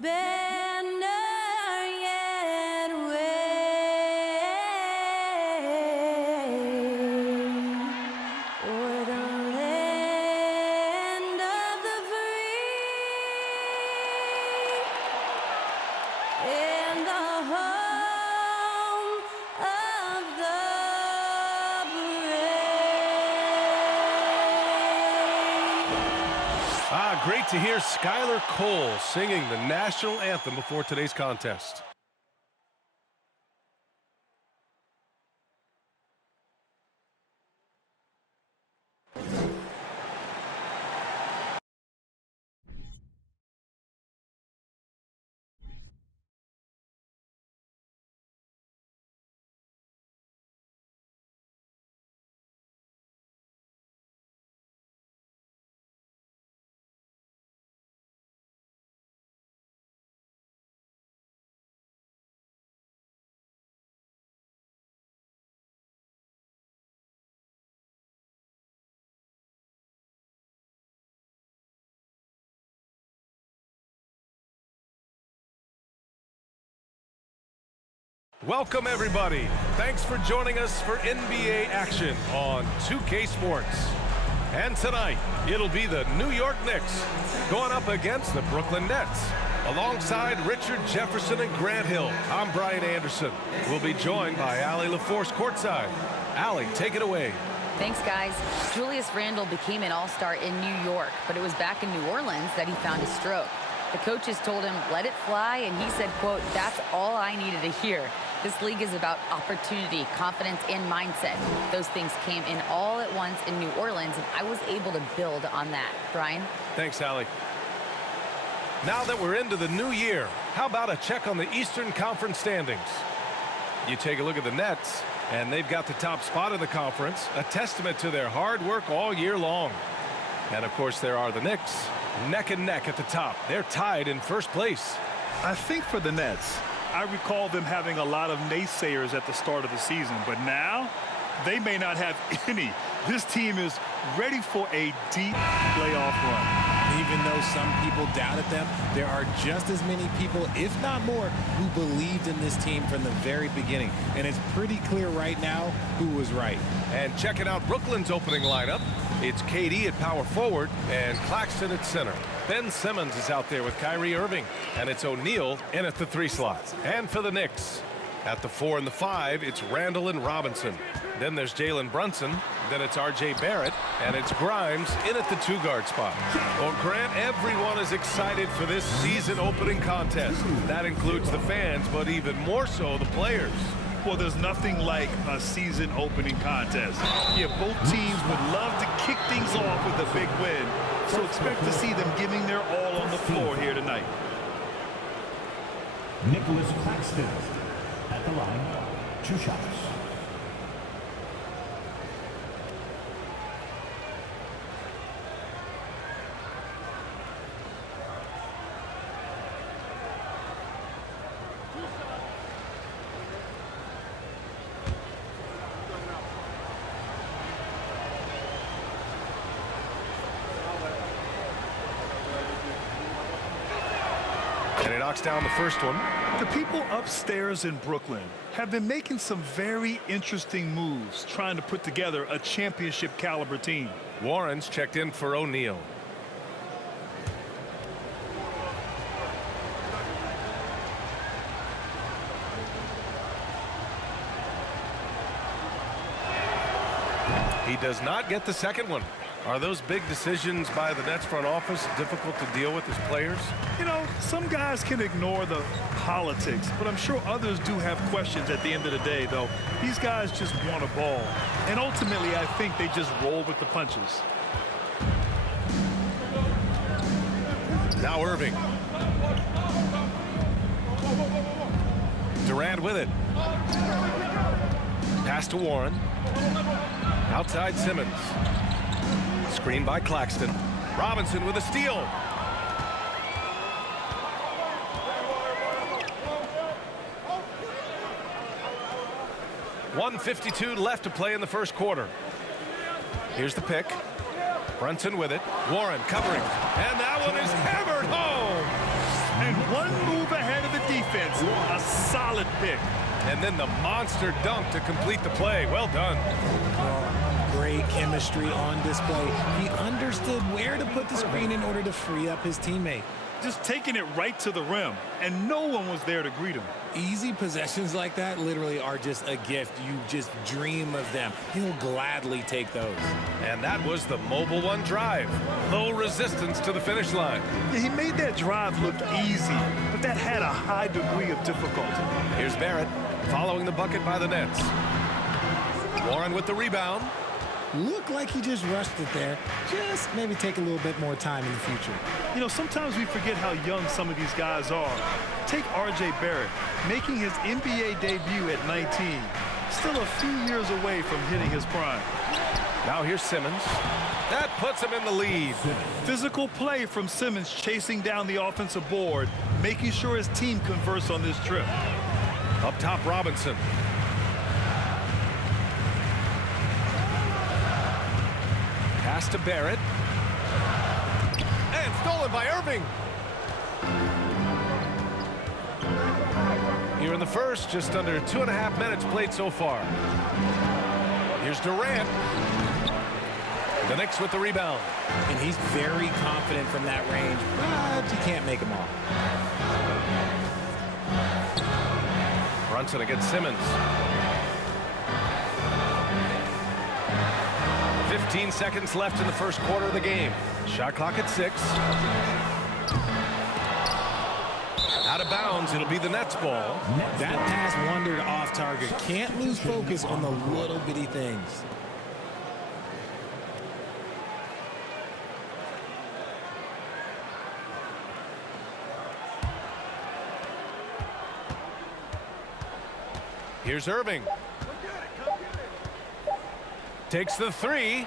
banner yet wave o'er the land of the free and the home of the brave. Great to hear Skylar Cole singing the national anthem before today's contest. Welcome, everybody. Thanks for joining us for NBA action on 2K Sports. And tonight, it'll be the New York Knicks going up against the Brooklyn Nets. Alongside Richard Jefferson and Grant Hill, I'm Brian Anderson. We'll be joined by Allie LaForce courtside. Allie, take it away. Thanks, guys. Julius Randle became an all-star in New York, but it was back in New Orleans that he found his stroke. The coaches told him, let it fly, and he said, quote, that's all I needed to hear. This league is about opportunity, confidence, and mindset. Those things came in all at once in New Orleans, and I was able to build on that. Brian? Thanks, Allie. Now that we're into the new year, how about a check on the Eastern Conference standings? You take a look at the Nets, and they've got the top spot in the conference, a testament to their hard work all year long. And, of course, there are the Knicks, neck and neck at the top. They're tied in first place. I think for the Nets, I recall them having a lot of naysayers at the start of the season, but now they may not have any. This team is ready for a deep playoff run. Even though some people doubted them, there are just as many people, if not more, who believed in this team from the very beginning. And it's pretty clear right now who was right. And checking out Brooklyn's opening lineup, it's KD at power forward and Claxton at center. Ben Simmons is out there with Kyrie Irving, and it's O'Neal in at the 3 slot. And for the Knicks, at the 4 and the 5, it's Randle and Robinson. Then there's Jalen Brunson. Then it's R.J. Barrett, and it's Grimes in at the 2-guard spot. Well, Grant, everyone is excited for this season-opening contest. That includes the fans, but even more so the players. Well, there's nothing like a season-opening contest. Yeah, both teams would love to kick things off with a big win, so expect to see them giving their all on the floor here tonight. Nicholas Claxton at the line, 2 shots. And he knocks down the first one. The people upstairs in Brooklyn have been making some very interesting moves, trying to put together a championship caliber team. Warren's checked in for O'Neal. He does not get the second one. Are those big decisions by the Nets front office difficult to deal with as players? You know, some guys can ignore the politics, but I'm sure others do have questions at the end of the day, though. These guys just want a ball. And ultimately, I think they just roll with the punches. Now Irving. Durant with it. Pass to Warren. Outside Simmons. Screen by Claxton. Robinson with a steal. .152 left to play in the first quarter. Here's the pick. Brunson with it. Warren covering. And that one is hammered home. And one move ahead of the defense. A solid pick. And then the monster dunk to complete the play. Well done. Great chemistry on display. He understood where to put the screen in order to free up his teammate. Just taking it right to the rim, and no one was there to greet him. Easy possessions like that literally are just a gift. You just dream of them. He'll gladly take those. And that was the Mobile One drive. Low resistance to the finish line. Yeah, he made that drive look easy, but that had a high degree of difficulty. Here's Barrett following the bucket by the Nets. Warren with the rebound. Looked like he just rushed it there. Just maybe take a little bit more time in the future. You know, sometimes we forget how young some of these guys are. Take R.J. Barrett, making his NBA debut at 19. Still a few years away from hitting his prime. Now here's Simmons. That puts him in the lead. Physical play from Simmons chasing down the offensive board, making sure his team converts on this trip. Up top, Robinson. Pass to Barrett. And stolen by Irving. Here in the first, just under 2.5 minutes played so far. Here's Durant. The Knicks with the rebound. And he's very confident from that range, but you can't make him all. Brunson against Simmons. 15 seconds left in the first quarter of the game. Shot clock at 6. Out of bounds, it'll be the Nets ball. That pass wandered off target. Can't lose focus on the little bitty things. Here's Irving. Takes the 3.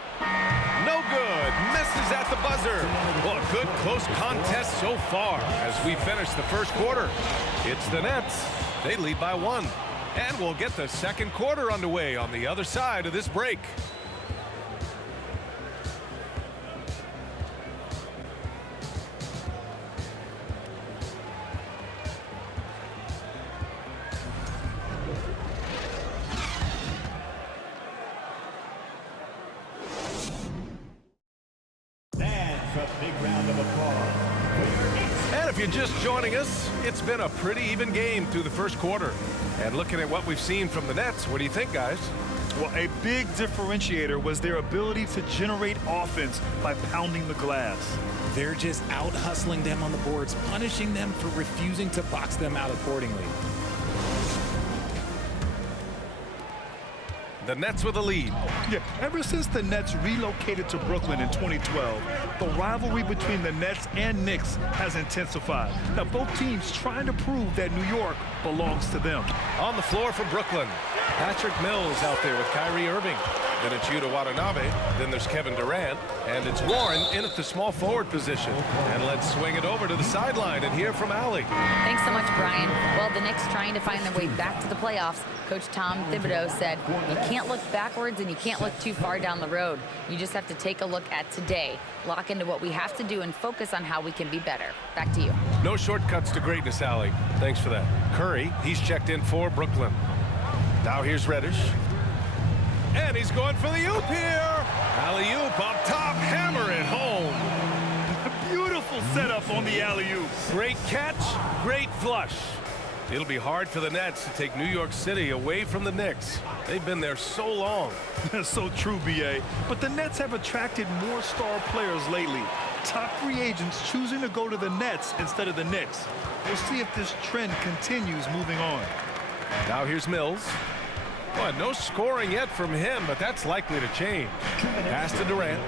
No good. Misses at the buzzer. Well, a good close contest so far as we finish the first quarter. It's the Nets. They lead by 1. And we'll get the second quarter underway on the other side of this break. And if you're just joining us, it's been a pretty even game through the first quarter. And looking at what we've seen from the Nets, what do you think, guys? Well, a big differentiator was their ability to generate offense by pounding the glass. They're just out hustling them on the boards, punishing them for refusing to box them out accordingly. The Nets with a lead. Yeah, ever since the Nets relocated to Brooklyn in 2012, the rivalry between the Nets and Knicks has intensified. Now, both teams trying to prove that New York belongs to them. On the floor for Brooklyn, Patrick Mills out there with Kyrie Irving. Then it's Yuta Watanabe. Then there's Kevin Durant. And it's Warren in at the small forward position. And let's swing it over to the sideline and hear from Allie. Thanks so much, Brian. Well, the Knicks trying to find their way back to the playoffs. Coach Tom Thibodeau said, you can't look backwards and you can't look too far down the road. You just have to take a look at today, lock into what we have to do, and focus on how we can be better. Back to you. No shortcuts to greatness, Allie. Thanks for that. Curry, he's checked in for Brooklyn. Now here's Reddish. And he's going for the oop here. Alley-oop up top, hammer it home. Beautiful setup on the alley-oop. Great catch, great flush. It'll be hard for the Nets to take New York City away from the Knicks. They've been there so long. That's so true, B.A. But the Nets have attracted more star players lately. Top free agents choosing to go to the Nets instead of the Knicks. We'll see if this trend continues moving on. Now here's Mills. Well, no scoring yet from him, but that's likely to change. Pass to Durant.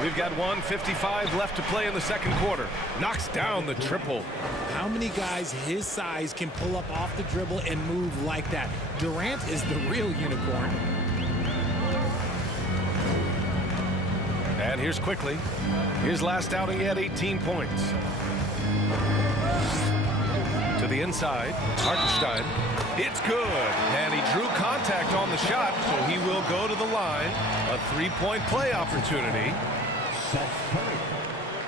We've got 1:55 left to play in the second quarter. Knocks down the triple. How many guys his size can pull up off the dribble and move like that? Durant is the real unicorn. And here's quickly. His last outing, he had 18 points. To the inside, Hartenstein. It's good. And he drew contact on the shot, so he will go to the line. A three-point play opportunity. Seth Curry.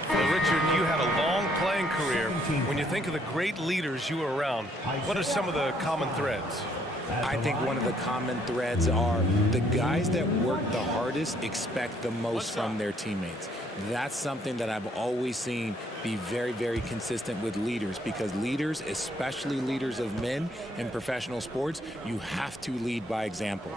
Well, Richard, you had a long playing career. When you think of the great leaders you were around, what are some of the common threads? I think one of the common threads are the guys that work the hardest expect the most from their teammates. That's something that I've always seen be very, very consistent with leaders, because leaders, especially leaders of men in professional sports, you have to lead by example.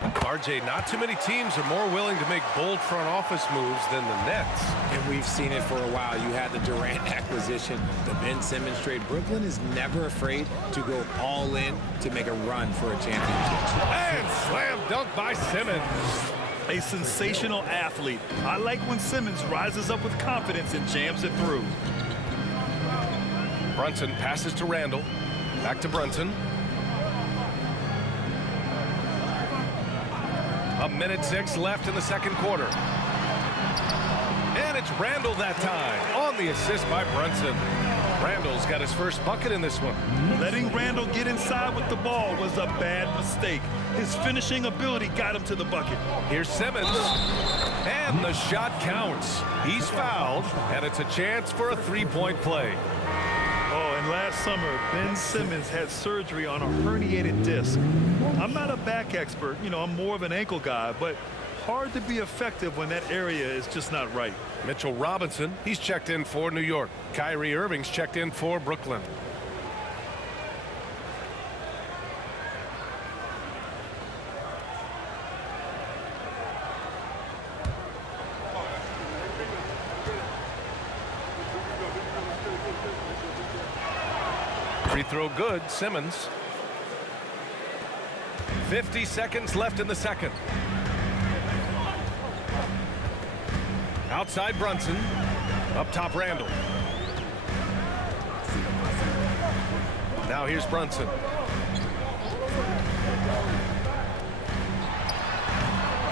RJ, not too many teams are more willing to make bold front office moves than the Nets. And we've seen it for a while. You had the Durant acquisition, the Ben Simmons trade. Brooklyn is never afraid to go all in to make a run for a championship. And slam dunk by Simmons. A sensational athlete. I like when Simmons rises up with confidence and jams it through. Brunson passes to Randall. Back to Brunson. 1:06 left in the second quarter. And it's Randall that time on the assist by Brunson. Randall's got his first bucket in this one. Letting Randall get inside with the ball was a bad mistake. His finishing ability got him to the bucket. Here's Simmons. And the shot counts. He's fouled, and it's a chance for a three-point play. Oh, and last summer, Ben Simmons had surgery on a herniated disc. I'm not a back expert, I'm more of an ankle guy, but hard to be effective when that area is just not right. Mitchell Robinson, he's checked in for New York. Kyrie Irving's checked in for Brooklyn. Free throw good, Simmons. 50 seconds left in the second. Outside Brunson. Up top Randall. Now here's Brunson.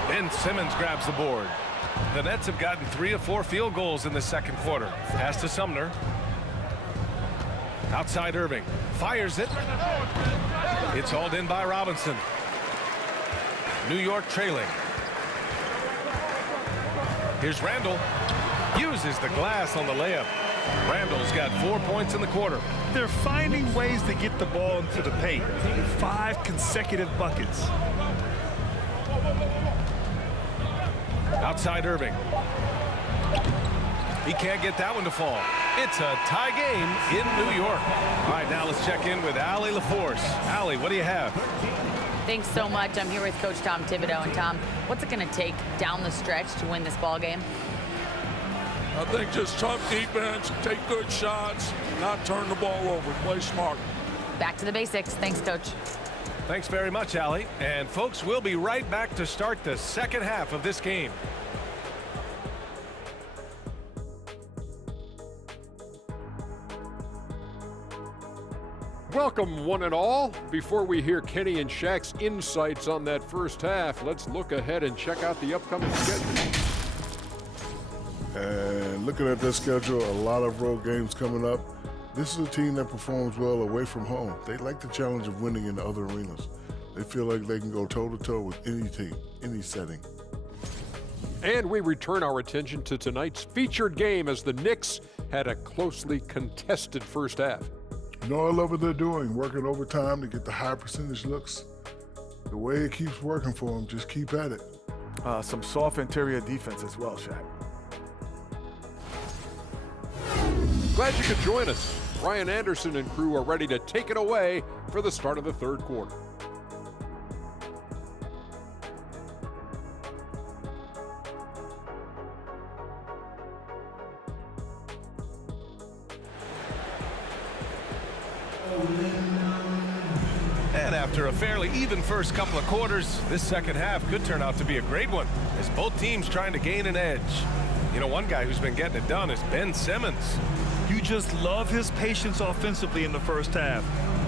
Ben Simmons grabs the board. The Nets have gotten 3 of 4 field goals in the second quarter. Pass to Sumner. Outside Irving. Fires it. It's hauled in by Robinson. New York trailing. Here's Randall. Uses the glass on the layup. Randall's got 4 points in the quarter. They're finding ways to get the ball into the paint. 5 consecutive buckets. Outside Irving. He can't get that one to fall. It's a tie game in New York. All right, now let's check in with Allie LaForce. Allie, what do you have? Thanks so much. I'm here with Coach Tom Thibodeau. And Tom, what's it going to take down the stretch to win this ball game? I think just tough defense, take good shots, not turn the ball over, play smart. Back to the basics. Thanks, Coach. Thanks very much, Allie. And folks, we'll be right back to start the second half of this game. Welcome, one and all. Before we hear Kenny and Shaq's insights on that first half, let's look ahead and check out the upcoming schedule. And looking at their schedule, a lot of road games coming up. This is a team that performs well away from home. They like the challenge of winning in other arenas. They feel like they can go toe-to-toe with any team, any setting. And we return our attention to tonight's featured game as the Knicks had a closely contested first half. You know, I love what they're doing, working overtime to get the high percentage looks. The way it keeps working for them, just keep at it. Some soft interior defense as well, Shaq. Glad you could join us. Ryan Anderson and crew are ready to take it away for the start of the third quarter. And after a fairly even first couple of quarters, this second half could turn out to be a great one as both teams trying to gain an edge. You know, one guy who's been getting it done is Ben Simmons. You just love his patience offensively in the first half.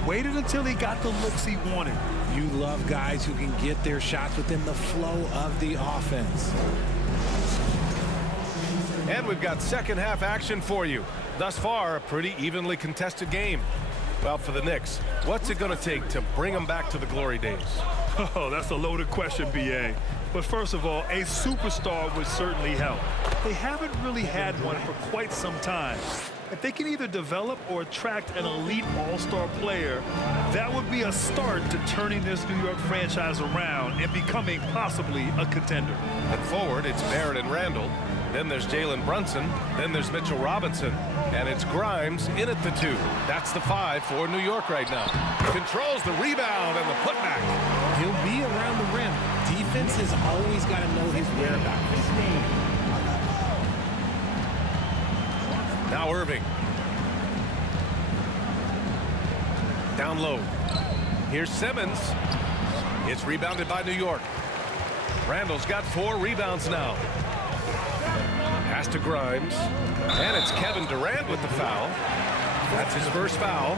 Waited until he got the looks he wanted. You love guys who can get their shots within the flow of the offense. And we've got second half action for you. Thus far, a pretty evenly contested game. Well, for the Knicks, what's it going to take to bring them back to the glory days? Oh, that's a loaded question, B.A. But first of all, a superstar would certainly help. They haven't really had one for quite some time. If they can either develop or attract an elite all-star player, that would be a start to turning this New York franchise around and becoming possibly a contender. And forward, it's Barrett and Randall. Then there's Jalen Brunson. Then there's Mitchell Robinson. And it's Grimes in at the 2. That's the 5 for New York right now. Controls the rebound and the putback. He'll be around the rim. Defense has always got to know his whereabouts. Now Irving. Down low. Here's Simmons. It's rebounded by New York. Randall's got 4 rebounds now. Pass to Grimes. And it's Kevin Durant with the foul. That's his first foul.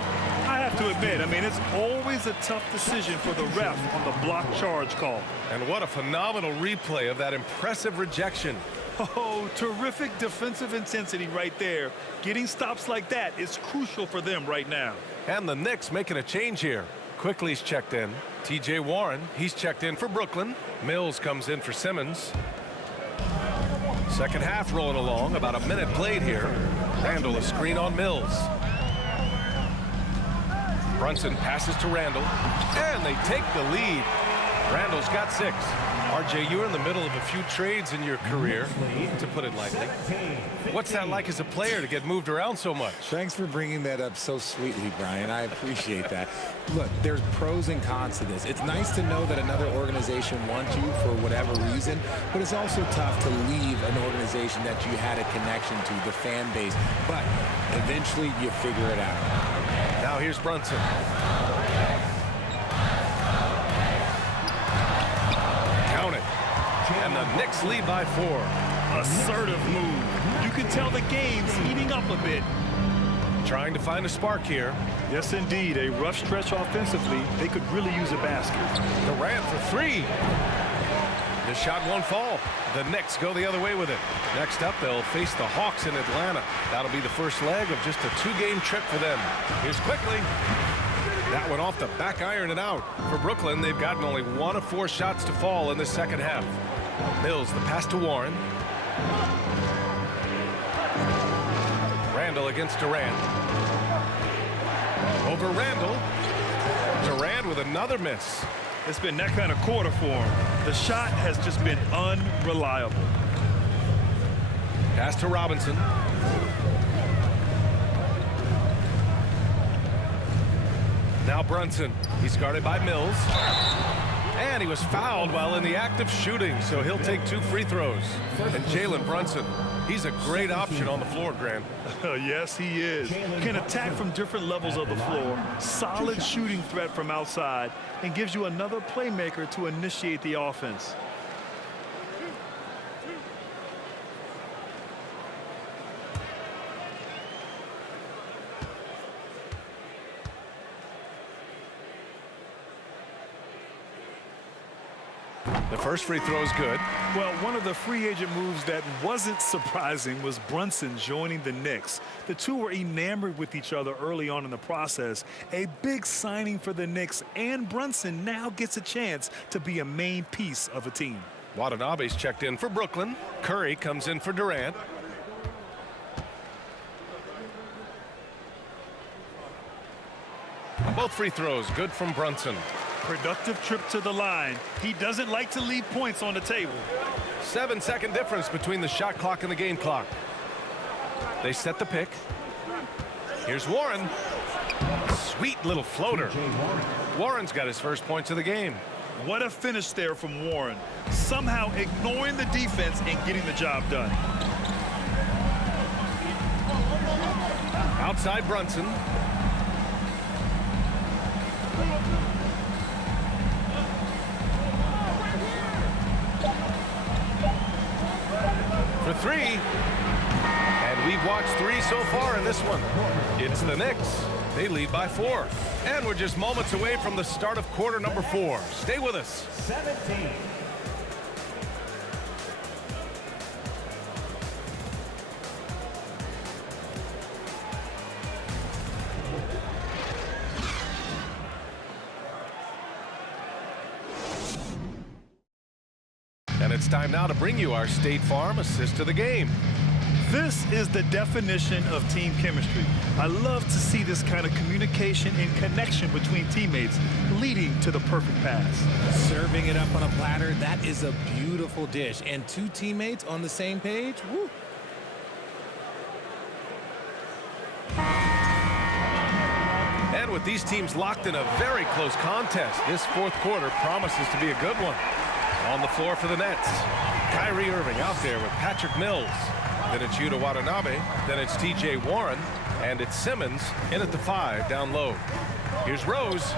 I have to admit, I mean, it's always a tough decision for the ref on the block charge call. And what a phenomenal replay of that impressive rejection. Oh, terrific defensive intensity right there. Getting stops like that is crucial for them right now. And the Knicks making a change here. Quickly's checked in. T.J. Warren, he's checked in for Brooklyn. Mills comes in for Simmons. Second half rolling along, about a minute played here. Randall a screen on Mills. Brunson passes to Randall, and they take the lead. Randall's got 6. RJ, you're in the middle of a few trades in your career, to put it lightly. What's that like as a player to get moved around so much? Thanks for bringing that up so sweetly, Brian. I appreciate that. Look, there's pros and cons to this. It's nice to know that another organization wants you for whatever reason, but it's also tough to leave an organization that you had a connection to, the fan base. But eventually you figure it out. Now here's Brunson. Count it. And the Knicks lead by 4. Assertive move. You can tell the game's heating up a bit. Trying to find a spark here. Yes, indeed. A rough stretch offensively. They could really use a basket. Durant for 3. The shot won't fall. The Knicks go the other way with it. Next up, they'll face the Hawks in Atlanta. That'll be the first leg of just a 2-game trip for them. Here's Quickly. That one off the back iron and out. For Brooklyn, they've gotten only 1 of 4 shots to fall in the second half. Mills, the pass to Warren. Randall against Durant. Over Randall. Durant with another miss. It's been that kind of quarter for him. The shot has just been unreliable. Pass to Robinson. Now Brunson. He's guarded by Mills. And he was fouled while in the act of shooting, so he'll take 2 free throws. And Jalen Brunson, he's a great option on the floor, Grant. Yes, he is. Can attack from different levels of the floor. Solid shooting threat from outside, and gives you another playmaker to initiate the offense. The first free throw is good. Well, one of the free agent moves that wasn't surprising was Brunson joining the Knicks. The two were enamored with each other early on in the process. A big signing for the Knicks, and Brunson now gets a chance to be a main piece of a team. Watanabe's checked in for Brooklyn. Curry comes in for Durant. Both free throws good from Brunson. Productive trip to the line. He doesn't like to leave points on the table. 7-second difference between the shot clock and the game clock. They set the pick. Here's Warren. Sweet little floater. Warren's got his first points of the game. What a finish there from Warren. Somehow ignoring the defense and getting the job done. Outside Brunson. For 3. And we've watched 3 so far in this one. It's the Knicks. They lead by 4. And we're just moments away from the start of quarter number 4. Stay with us. 17. And it's time now to bring you our State Farm assist of the game. This is the definition of team chemistry. I love to see this kind of communication and connection between teammates leading to the perfect pass. Serving it up on a platter, that is a beautiful dish. And two teammates on the same page, woo. And with these teams locked in a very close contest, this fourth quarter promises to be a good one. On the floor for the Nets, Kyrie Irving out there with Patrick Mills. Then it's Yuta Watanabe. Then it's T.J. Warren. And it's Simmons in at the 5 down low. Here's Rose.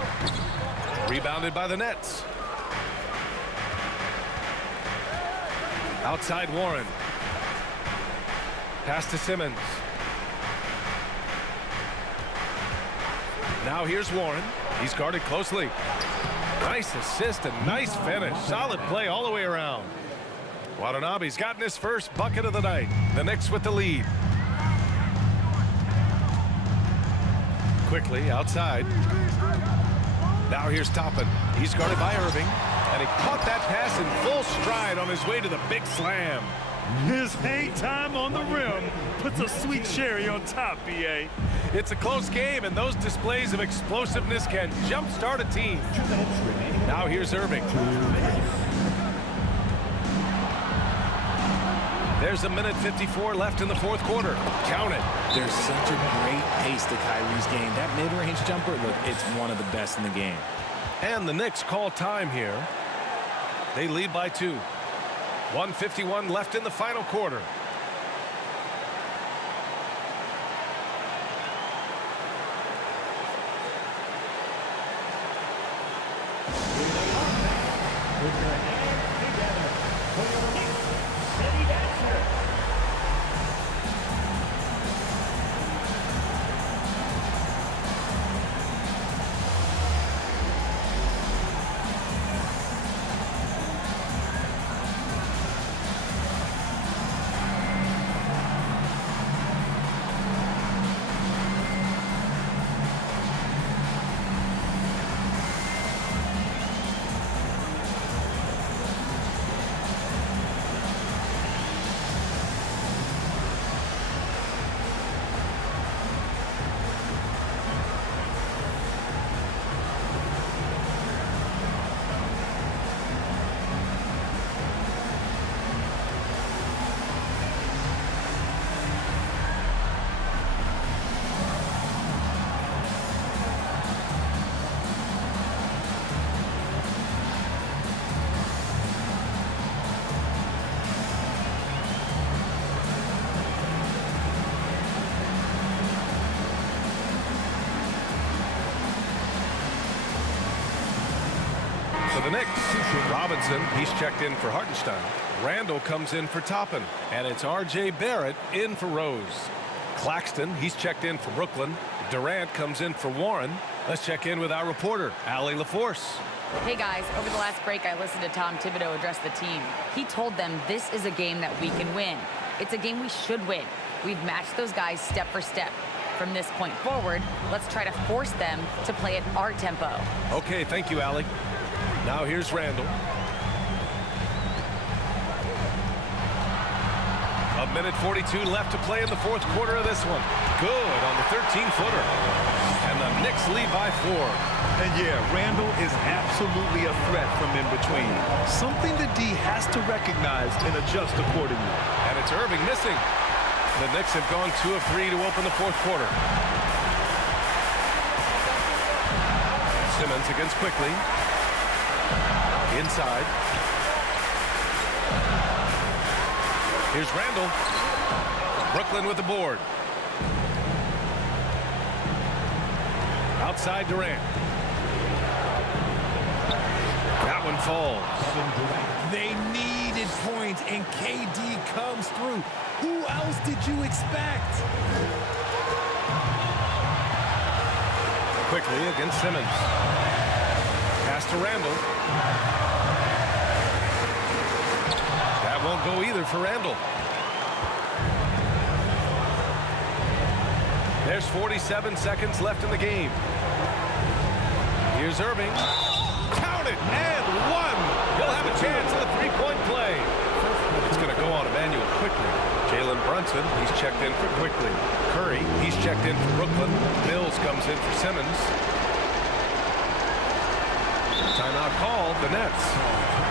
Rebounded by the Nets. Outside Warren. Pass to Simmons. Now here's Warren. He's guarded closely. Nice assist and nice finish. Solid play all the way around. Watanabe's gotten his first bucket of the night. The Knicks with the lead. Quickly outside. Now here's Toppin. He's guarded by Irving. And he caught that pass in full stride on his way to the big slam. His hang time on the rim puts a sweet cherry on top, B.A. It's a close game, and those displays of explosiveness can jumpstart a team. Now here's Irving. There's a minute 54 left in the fourth quarter. Count it. There's such a great pace to Kyrie's game. That mid-range jumper, look, it's one of the best in the game. And the Knicks call time here. They lead by 2. 1:51 left in the final quarter. For the Knicks, Robinson, he's checked in for Hartenstein. Randall comes in for Toppin. And it's R.J. Barrett in for Rose. Claxton, he's checked in for Brooklyn. Durant comes in for Warren. Let's check in with our reporter, Allie LaForce. Hey guys, over the last break I listened to Tom Thibodeau address the team. He told them this is a game that we can win. It's a game we should win. We've matched those guys step for step. From this point forward, let's try to force them to play at our tempo. Okay, thank you, Allie. Now here's Randall. A minute 42 left to play in the fourth quarter of this one. Good on the 13-footer. And the Knicks lead by 4. And yeah, Randall is absolutely a threat from in between. Something the D has to recognize and adjust accordingly. And it's Irving missing. The Knicks have gone 2 of 3 to open the fourth quarter. Simmons against Quickly. Inside. Here's Randall. Brooklyn with the board. Outside Durant. That one falls. They needed points, and KD comes through. Who else did you expect? Quickly against Simmons. Pass to Randall. That won't go either for Randall. There's 47 seconds left in the game. Here's Irving. Count it, and one. He'll have a chance at a three-point play. checked in for Quickly. Curry, he's checked in for Brooklyn. Mills comes in for Simmons. Timeout called, the Nets.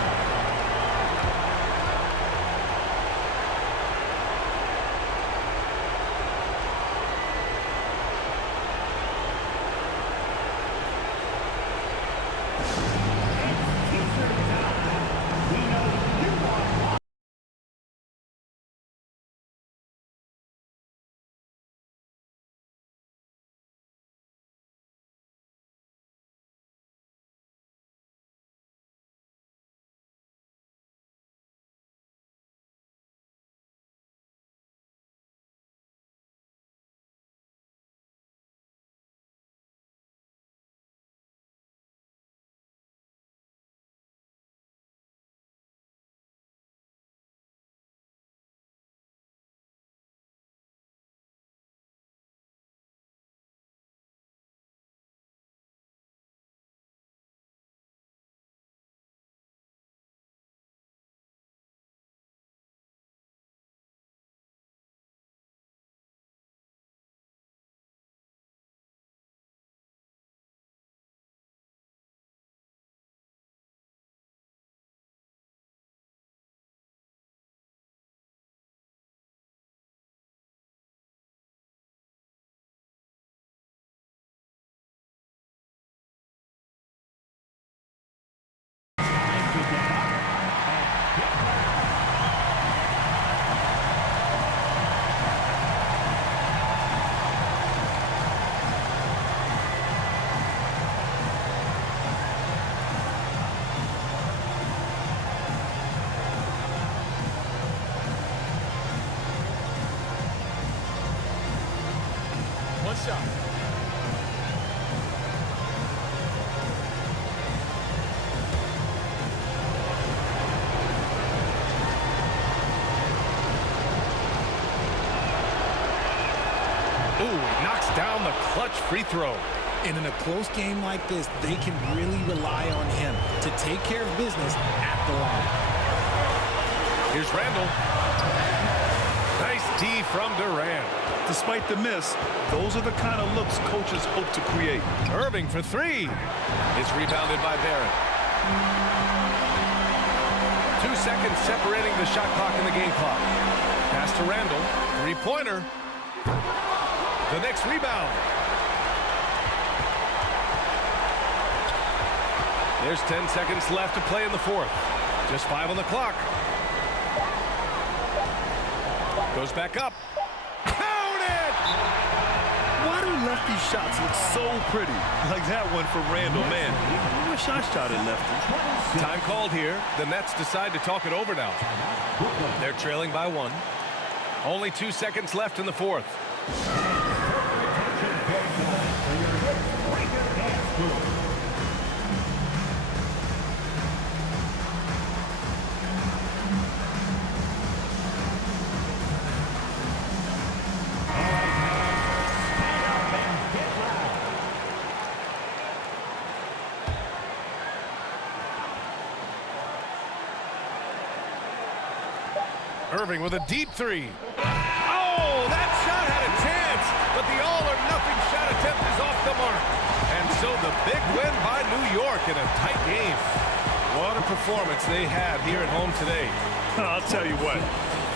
One shot. Ooh, knocks down the clutch free throw. And in a close game like this, they can really rely on him to take care of business at the line. Here's Randall. Nice D from Durant. Despite the miss, those are the kind of looks coaches hope to create. Irving for three. It's rebounded by Barrett. 2 seconds separating the shot clock and the game clock. Pass to Randall. Three-pointer. The next rebound. There's 10 seconds left to play in the fourth. Just 5 on the clock. Goes back up. Count it! Why do lefty shots look so pretty? Like that one for Randall, man. I wish I shot it lefty. Time called here. The Nets decide to talk it over now. They're trailing by 1. Only 2 seconds left in the fourth. Irving with a deep three. Oh, that shot had a chance, but the all-or-nothing shot attempt is off the mark. And so the big win by New York in a tight game. What a performance they had here at home today. I'll tell you what,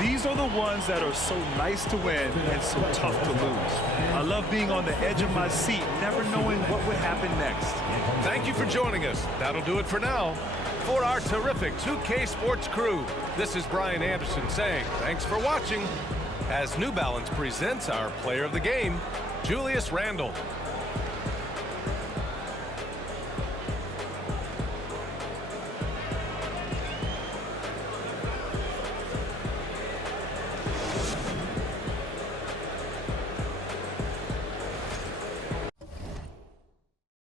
these are the ones that are so nice to win and so tough to lose. I love being on the edge of my seat, never knowing what would happen next. Thank you for joining us. That'll do it for now. For our terrific 2K Sports crew, this is Brian Anderson saying thanks for watching as New Balance presents our player of the game, Julius Randle.